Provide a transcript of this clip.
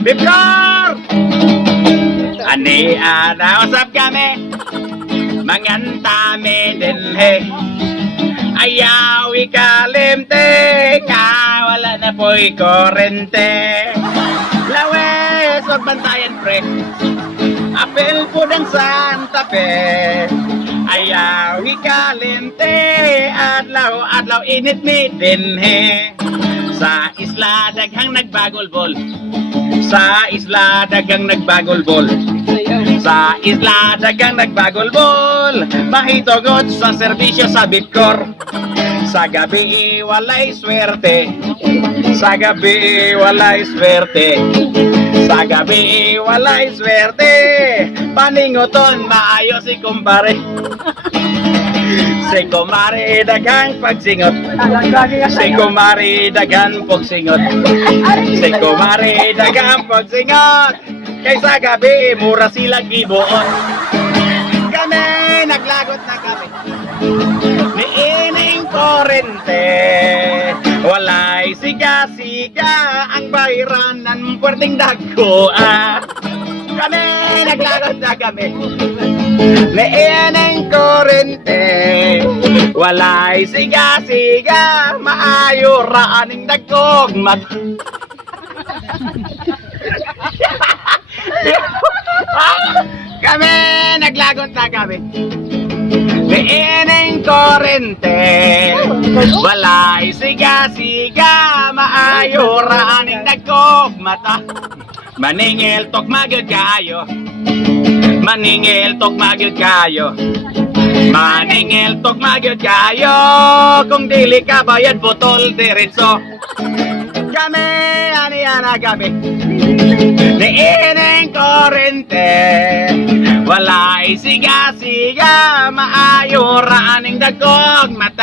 Bibkor! Ani usap kami mangantami din he. Ayaw ikalimte wala na po'y korente. Lawes, wag bantayan pre. Apel po ng Santa Fe. Ayaw ikalimte adlaw init mi din he. Sa isla daghang nagbagolbol. Sa isla daghang nagbagolbol. Sa isla daghang nagbagolbol. Mahitogod sa serbisyo sa Bidcor. Sa gabi walay swerte. Sa gabi walay swerte. Sa gabi walay swerte. Paningoton maayo si kumpare. Si kumare daghang pagsingot. Si kumare daghang pagsingot. Si kumare daghang pagsingot. Kaysa gabi mura sila gibuon. Kami naglagot na kami. Niining korente. Walay siga-siga ang bayranan puwerteng dagko. Kami naglagot na kami. Niining korente. Walay siga-siga maayo raaning dagkog mat. Kami naglagot na kami. Niining korente. Walay siga-siga maayo raaning dagkog mata. Maningil tok magyud kayo. Maningil tok magyud kayo. Maningil tok magyud kayo. Kung dili ka bayad botol diretso. Kami ani-ana kami. Niining korente. Walay siga-siga maayo raaning dagkog mata.